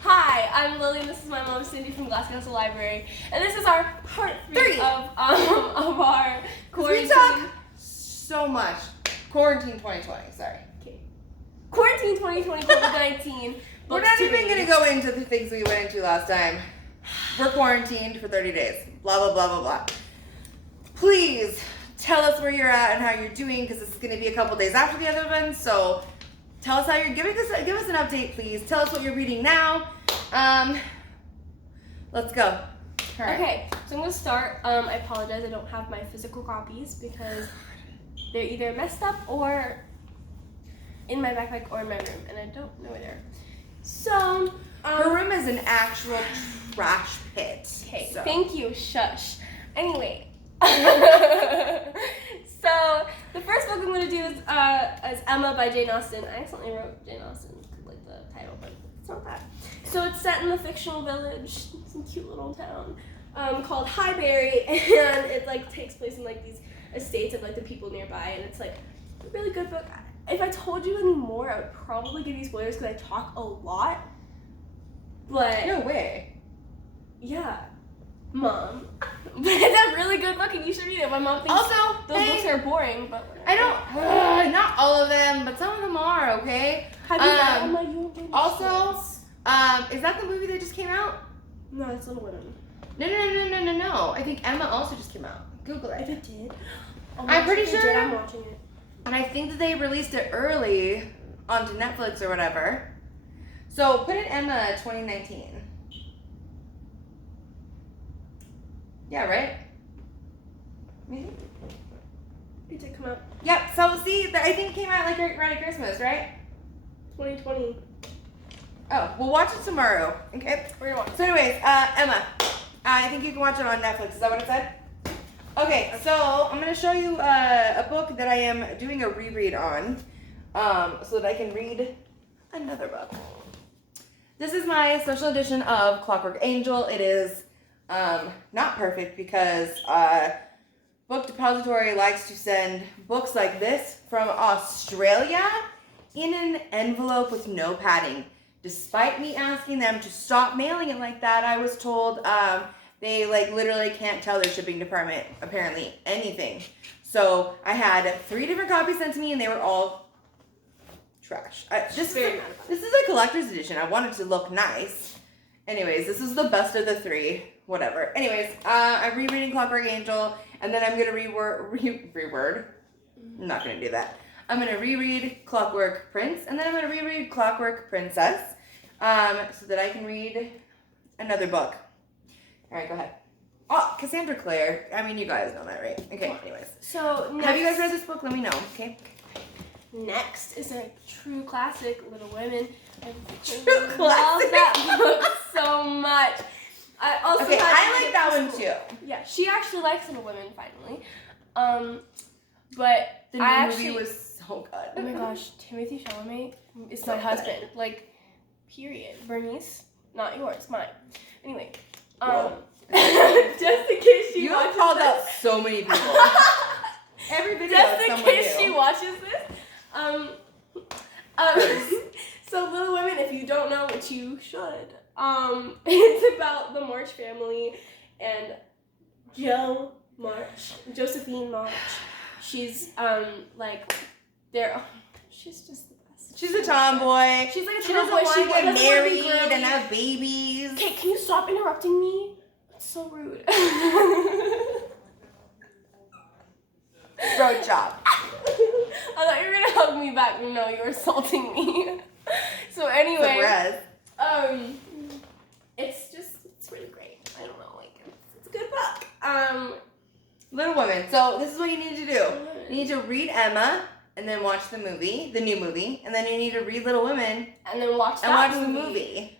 Hi, I'm Lily, and this is my mom, Cindy, from Glass Castle Library, and this is our part 3 of our quarantine. We talk so much. Quarantine 2020, sorry. Okay. Quarantine 2020, COVID-19. We're not even going to go into the things we went into last time. We're quarantined for 30 days. Blah, blah, blah, blah, blah. Please tell us where you're at and how you're doing, because it's going to be a couple days after the other one. So tell us how you're giving us. Give us an update, please. Tell us what you're reading now. Let's go. All right. Okay, so I'm going to start. I apologize, I don't have my physical copies because they're either messed up or in my backpack or in my room, and I don't know where they're. So, her room is an actual trash pit. Okay, so. Thank you, shush. Anyway, so the first book I'm going to do is Emma by Jane Austen. I accidentally wrote Jane Austen, like the title, but it's not that. So it's set in the fictional village, some cute little town, called Highbury, and it like takes place in like these estates of like the people nearby, and it's like a really good book. If I told you any more, I would probably give you spoilers because I talk a lot. But no way. Yeah, Mom. But it's a really good book, and you should read it. My mom thinks also those books are boring, but I don't. Not all of them, but some of them are okay. Have you read Emma? You also, is that the movie that just came out? No, it's Little Women. No. I think Emma also just came out. Google it. If it did, I'm pretty sure. I'm watching it. And I think that they released it early onto Netflix or whatever. So put in Emma 2019. Yeah, right? Maybe? It did come out. Yep, so see, I think it came out like right at Christmas, right? 2020. Oh, we'll watch it tomorrow, okay? We're gonna watch it. So anyways, Emma, I think you can watch it on Netflix. Is that what it said? Okay, so I'm going to show you a book that I am doing a reread on so that I can read another book. This is my special edition of Clockwork Angel. It is not perfect because Book Depository likes to send books like this from Australia in an envelope with no padding. Despite me asking them to stop mailing it like that, I was told they like literally can't tell their shipping department apparently anything. So I had 3 different copies sent to me and they were all trash. This is a collector's edition. I wanted to look nice. Anyways, this is the best of the 3. Whatever. Anyways, I'm rereading Clockwork Angel, and then I'm gonna reword. I'm not gonna do that. I'm gonna reread Clockwork Prince, and then I'm gonna reread Clockwork Princess, so that I can read another book. All right, go ahead. Oh, Cassandra Clare. I mean, you guys know that, right? Okay, anyways. So, have you guys read this book? Let me know, okay? Next is a true classic, Little Women. I True love classic. that book so much. I also Okay, I like that one too. Yeah, she actually likes Little Women, finally. But The new movie was so good. Oh my gosh, Timothy Chalamet is my husband. Like, period. Bernice, not yours, mine. Anyway, just in case she you watches have called this. out so many people. Every video Just is in someone case new. she watches this. So Little Women, if you don't know, which you should, it's about the March family and Josephine March. She's she's just the best. She's a tomboy. She's like a She tomboy. doesn't want to get doesn't wanna be married girly. and have babies. Okay, can you stop interrupting me? That's so rude. Road job. I thought you were gonna hug me back. No, you were assaulting me. So anyway, it's really great. I don't know, like it's a good book. Little Women. So this is what you need to do. You need to read Emma and then watch the movie, the new movie, and then you need to read Little Women and then watch the movie.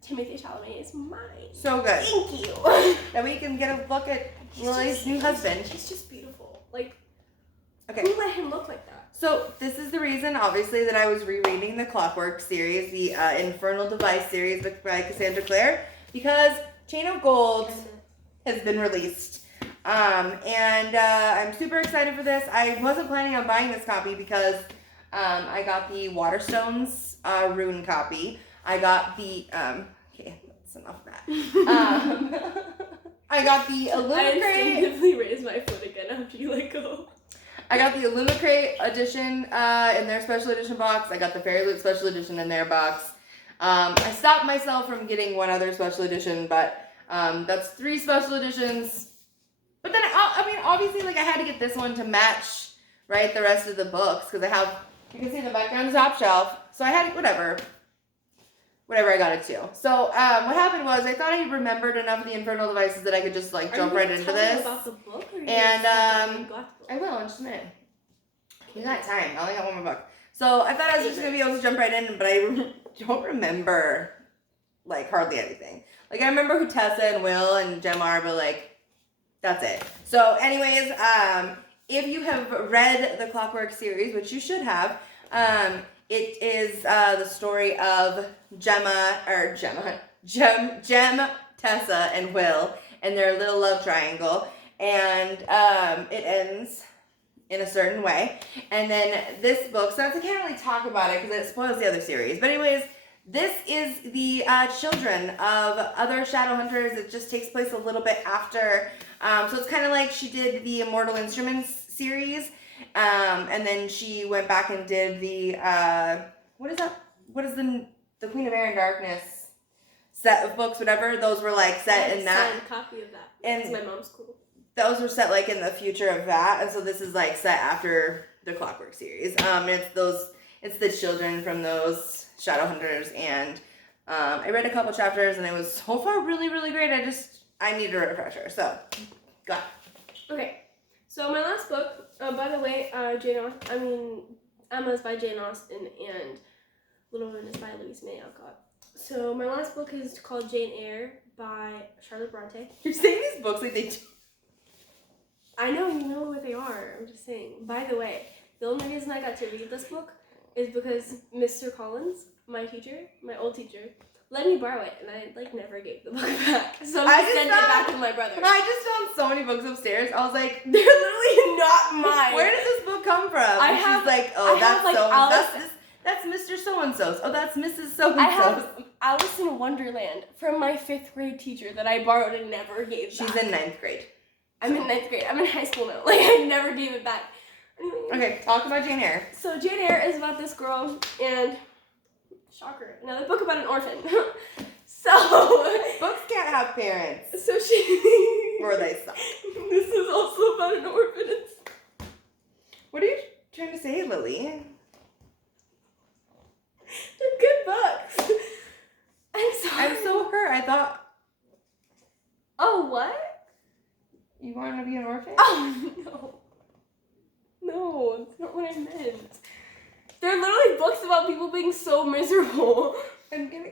Timothy Chalamet is mine. So good. Thank you. That way you can get a look at Lily's new husband. He's just beautiful. Like, okay. Who let him look like that? So this is the reason, obviously, that I was rereading the Clockwork series, the Infernal Device series by Cassandra Clare, because Chain of Gold has been released. And I'm super excited for this. I wasn't planning on buying this copy because I got the Waterstones rune copy. I got the okay, that's enough of that. I got the I Illumicrate. instinctively raised my foot again after you let go. I got the Illumicrate edition in their special edition box. I got the Fairy Loot special edition in their box. I stopped myself from getting one other special edition, but that's 3 special editions. But then, I mean, obviously, like, I had to get this one to match, right, the rest of the books, because I have, you can see the back on the top shelf. So I had, whatever I got it to. So what happened was, I thought I remembered enough of the Infernal Devices that I could just, like, jump right into this. About the book, or And you got the book? I will in just a minute. You got time. I only got one more book. So I thought I was just going to be able to jump right in, but I don't remember, like, hardly anything. Like, I remember who Tessa and Will and Jem are, but, like, that's it. So, anyways, if you have read the Clockwork series, which you should have, it is the story of Jem, Tessa, and Will, and their little love triangle, and it ends in a certain way. And then this book, so I can't really talk about it because it spoils the other series. But anyways, this is the children of other Shadowhunters. It just takes place a little bit after. So it's kind of like she did the Immortal Instruments series. And then she went back and did the, what is that? What is the Queen of Eyre and Darkness set of books, whatever. Those were like set in that. I signed a copy of that. And it's my mom's school. Those were set like in the future of that. And so this is like set after the Clockwork series. It's the children from those Shadowhunters, and I read a couple chapters, and it was so far really, really great. I needed a refresher, so go ahead. Okay, so my last book, by the way, Emma's by Jane Austen, and Little Women is by Louise May Alcott. So my last book is called Jane Eyre by Charlotte Bronte. You're saying these books like they... I know, you know what they are. I'm just saying. By the way, the only reason I got to read this book is because Mr. Collins, my teacher, my old teacher, let me borrow it, and I never gave the book back. So I just sent it back to my brother. I just found so many books upstairs. I was like, they're literally not mine. Where did this book come from? She's like, oh, that's Mr. So-and-so's. Oh, that's Mrs. So-and-so's. I have Alice in Wonderland from my 5th grade teacher that I borrowed and never gave back. She's in 9th grade. I'm in 9th grade. I'm in high school now. I never gave it back. Anyway. Okay, talk about Jane Eyre. So Jane Eyre is about this girl, and shocker, another book about an orphan. So books can't have parents. So she or they suck. This is also about an orphan. What are you trying to say, Lily? They're good books. I'm sorry. I'm so hurt. I thought. Oh, what? You want to be an orphan? Oh, no. No, that's not what I meant. They're literally books about people being so miserable. I'm gonna...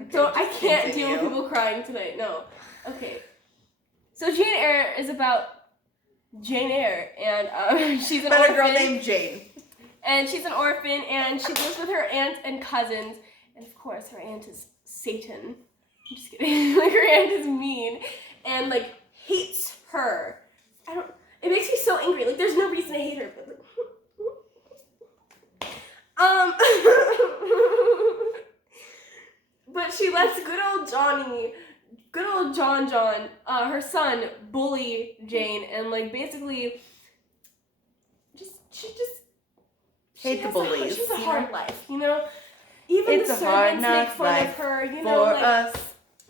Okay, I can't deal with people crying tonight. No. Okay. So Jane Eyre is about Jane Eyre, and she's an orphan. A girl named Jane. And she's an orphan, and she lives with her aunt and cousins. And of course, her aunt is Satan. I'm just kidding. Her aunt is mean. And hates her. It makes me so angry. There's no reason to hate her, but but she lets good old John, her son, bully Jane, and basically she hate the bullies. She's a hard life, you know. Even it's the servants make fun of her, you know. Us.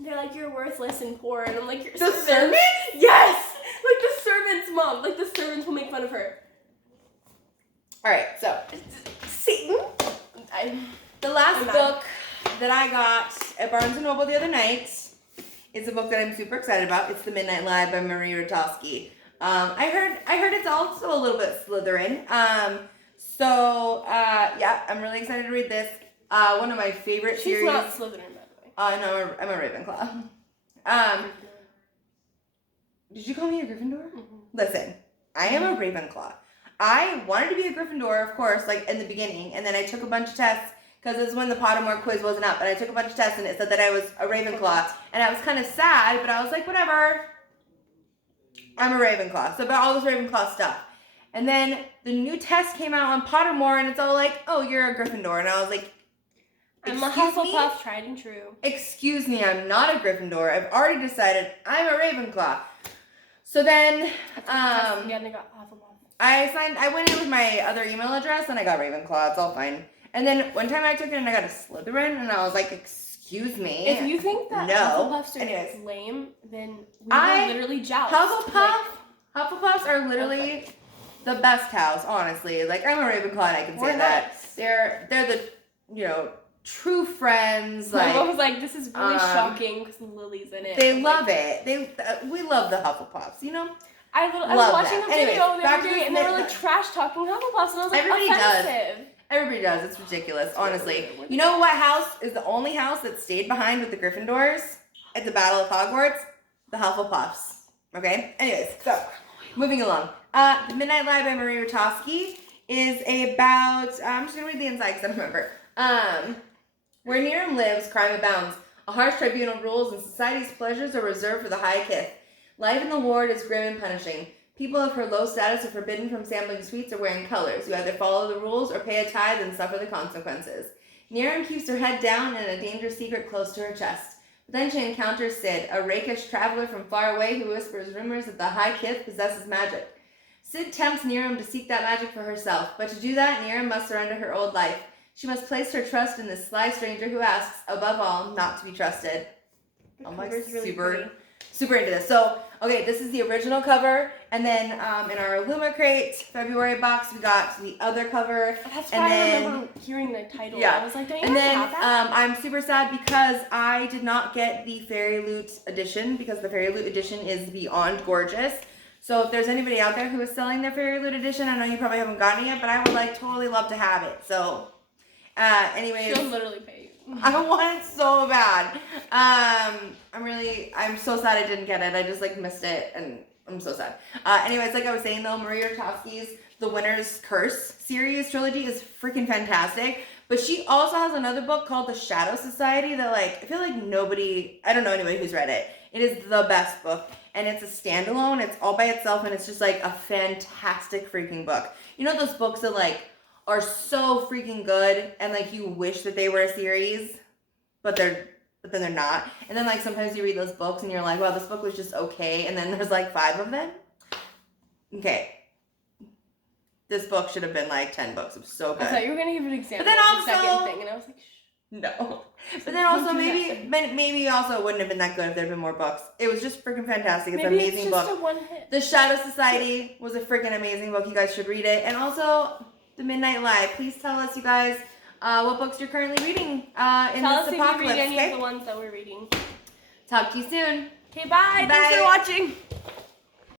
They're like, you're worthless and poor, and I'm like, you're the servants? Yes! The servants' mom. The servants will make fun of her. Alright, so. Satan. The last book that I got at Barnes & Noble the other night is a book that I'm super excited about. It's The Midnight Lie by Marie Rutowski. I heard it's also a little bit Slytherin. Yeah, I'm really excited to read this. One of my favorite series. She's not Slytherin, by the way. No, I'm a Ravenclaw. Did you call me a Gryffindor? Mm-hmm. Listen, I am a Ravenclaw. I wanted to be a Gryffindor, of course, in the beginning, and then I took a bunch of tests, because it's when the Pottermore quiz wasn't up, and I took a bunch of tests, and it said that I was a Ravenclaw, and I was kind of sad, but I was like, whatever. I'm a Ravenclaw. So about all this Ravenclaw stuff. And then the new test came out on Pottermore, and it's all like, oh, you're a Gryffindor. And I was like, I'm a Hufflepuff, tried and true. Excuse me, I'm not a Gryffindor. I've already decided I'm a Ravenclaw. So then, I got Hufflepuff. I went in with my other email address, and I got Ravenclaw. It's all fine. And then one time I took it, and I got a Slytherin, and I was like, excuse me. If you think that Hufflepuffs are lame, then we will literally joust. Hufflepuffs are literally the best house, honestly. Like, I'm a Ravenclaw, and I can say that. Nice. They're the, you know, true friends. Like, I was like, this is really shocking because Lily's in it. They love it. We love the Hufflepuffs, you know? I was watching a video the other day, and they were like trash talking Hufflepuffs, and I was like, offensive. Everybody does. It's ridiculous, honestly. You know what house is the only house that stayed behind with the Gryffindors at the Battle of Hogwarts? The Hufflepuffs. Okay? Anyways, so, moving along. The Midnight Lie by Marie Rutowski is about, I'm just going to read the inside because I don't remember. Where Niram lives, crime abounds. A harsh tribunal rules, and society's pleasures are reserved for the high kith. Life in the ward is grim and punishing. People of her low status are forbidden from sampling sweets or wearing colors. You either follow the rules or pay a tithe and suffer the consequences. Niram keeps her head down and a dangerous secret close to her chest. But then she encounters Sid, a rakish traveler from far away who whispers rumors that the high kith possesses magic. Sid tempts Niram to seek that magic for herself, but to do that, Niram must surrender her old life. She must place her trust in this sly stranger who asks, above all, not to be trusted. I'm like super into this. So, okay, this is the original cover, and then in our Luma Crate February box, we got the other cover. That's why I remember hearing the title. Yeah. I was like, don't you and then have that? I'm super sad because I did not get the Fairy Loot edition, because the Fairy Loot edition is beyond gorgeous. So if there's anybody out there who is selling their Fairy Loot edition, I know you probably haven't gotten it yet, but I would like totally love to have it. So, anyways. She'll literally pay you. I want it so bad. I'm so sad I didn't get it. I just like missed it, and I'm so sad. Anyways, like I was saying though, Maria Rutowski's The Winner's Curse series trilogy is freaking fantastic. But she also has another book called The Shadow Society that, like, I feel like I don't know anybody who's read it. It is the best book, and it's a standalone. It's all by itself, and it's just like a fantastic freaking book. You know those books that like are so freaking good, and like you wish that they were a series, but then they're not. And then like sometimes you read those books and you're like, wow, this book was just okay, and then there's like 5 of them. Okay. This book should have been like 10 books. It was so good. I thought you were gonna give an example. But then also, the second thing, and I was like, shh. No. But then also maybe also it wouldn't have been that good if there'd been more books. It was just freaking fantastic. It's an amazing book. A one hit. The Shadow Society was a freaking amazing book. You guys should read it. And also The Midnight Lie. Please tell us, you guys, what books you're currently reading in tell this us apocalypse. If you read any of the ones that we're reading. Talk to you soon. Okay, bye. Bye. Thanks for watching.